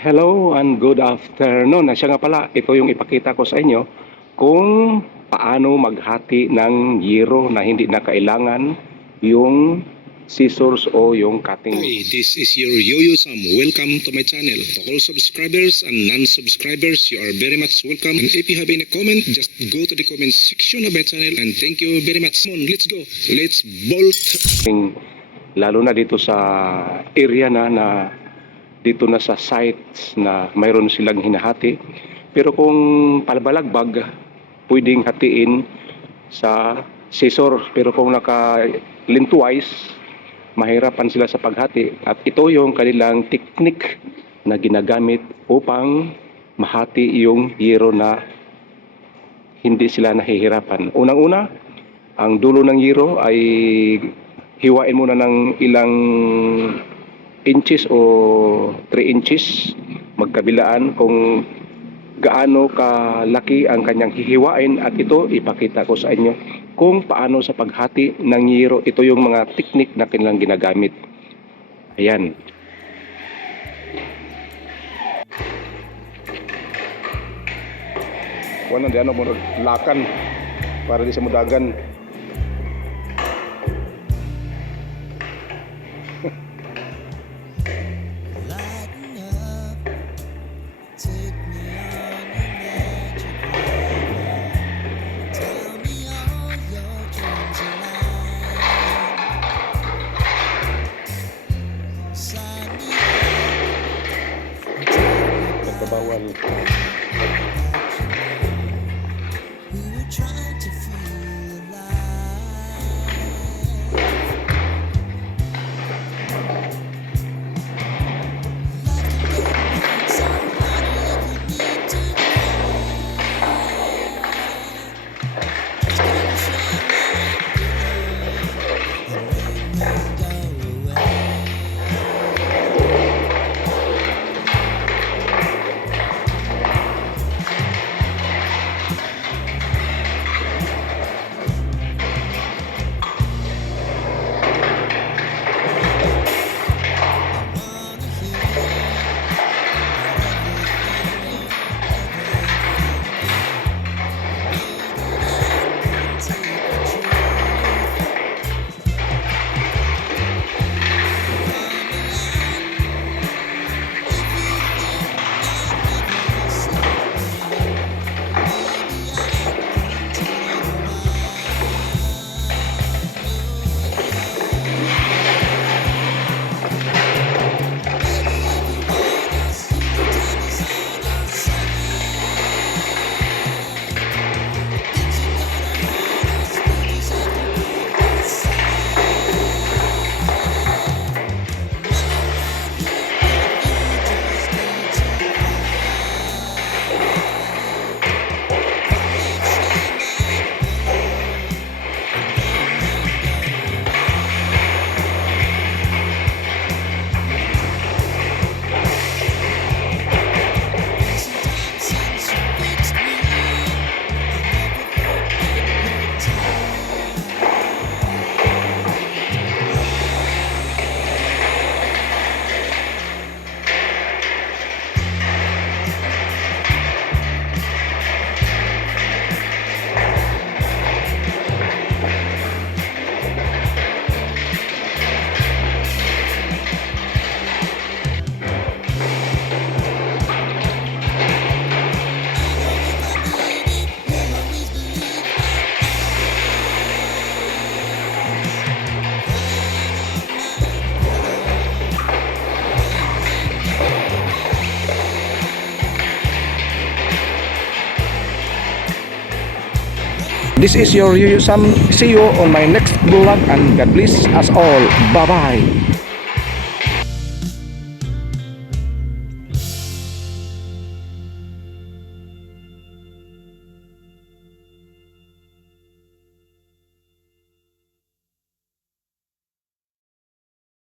Hello and good afternoon. Siya nga pala, ito yung ipakita ko sa inyo kung paano maghati ng gyro na hindi na kailangan yung scissors o yung cutting. Hi, this is your Yo-Yo Sam. Welcome to my channel. To all subscribers and non-subscribers, you are very much welcome. And if you have any comment, just go to the comment section of my channel. And thank you very much. Come on, let's go. Let's bolt. Lalo na dito sa area na dito na sa sites na mayroon silang hinahati. Pero kung palabalagbag, pwedeng hatiin sa scissor. Pero kung naka-lengthwise, mahirapan sila sa paghati. At ito yung kanilang technique na ginagamit upang mahati yung gyro na hindi sila nahihirapan. Unang-una, ang dulo ng gyro ay hiwain muna ng ilang inches o 3 inches magkabilaan kung gaano kalaki ang kanyang hihiwain, at ito ipakita ko sa inyo kung paano sa paghati ng gyro. Ito yung mga technique na kanilang ginagamit. Ayan. Wala di ano mo lakan para di sa mudagan. Bawal. This is your Yo-Yo Sam. See you on my next vlog and God bless us all. Bye-bye.